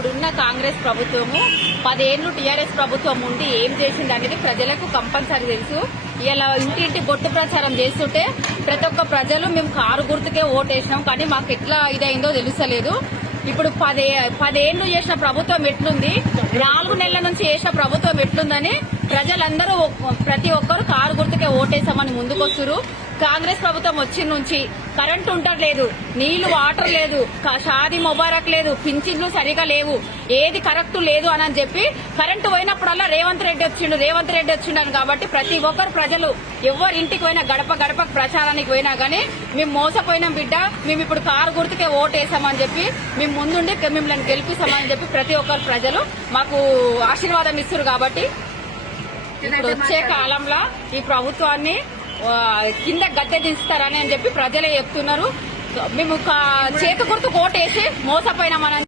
ఇప్పుడున్న కాంగ్రెస్ ప్రభుత్వము పదేళ్ళు టీఆర్ఎస్ ప్రభుత్వం ఉండి ఏం చేసింది అనేది ప్రజలకు కంపల్సరీ తెలుసు ఇలా ఇంటింటి బొట్టు ప్రచారం చేస్తుంటే ప్రతి ఒక్క ప్రజలు మేము కారు గుర్తుకే ఓటేసినాం కానీ మాకు ఎట్లా ఇదైందో తెలుసలేదు ఇప్పుడు పదే పదేళ్ళు చేసిన ప్రభుత్వం ఎట్లుంది నాలుగు నెలల నుంచి చేసిన ప్రభుత్వం ఎట్లుందని ప్రజలందరూ ప్రతి ఒక్కరు కారు గుర్తుకే ఓటేసామని ముందుకొస్తున్నారు కాంగ్రెస్ ప్రభుత్వం వచ్చిన నుంచి కరెంట్ ఉండట్లేదు నీళ్లు వాటర్ లేదు షాది మొబారక్ లేదు పింఛన్లు సరిగా లేవు ఏది కరెక్ట్ లేదు అని చెప్పి కరెంటు పోయినప్పుడల్లా రేవంత్ రెడ్డి వచ్చిండు రేవంత్ రెడ్డి వచ్చిండని కాబట్టి ప్రతి ఒక్కరు ప్రజలు ఎవరి ఇంటికి పోయినా గడప గడప ప్రచారానికి పోయినా గానీ మేము మోసపోయినాం బిడ్డ మేము ఇప్పుడు కారు గుర్తుకే ఓటేసామని చెప్పి మేము ముందుండి మిమ్మల్ని గెలిపిస్తామని చెప్పి ప్రతి ఒక్కరు ప్రజలు మాకు ఆశీర్వాదం ఇస్తున్నారు కాబట్టి ఇప్పుడు వచ్చే కాలంలో ఈ ప్రభుత్వాన్ని కింద గద్దె దిస్తారని అని చెప్పి ప్రజలే చెప్తున్నారు మేము చేతి గుర్తు కోటేసి మోసపోయినామని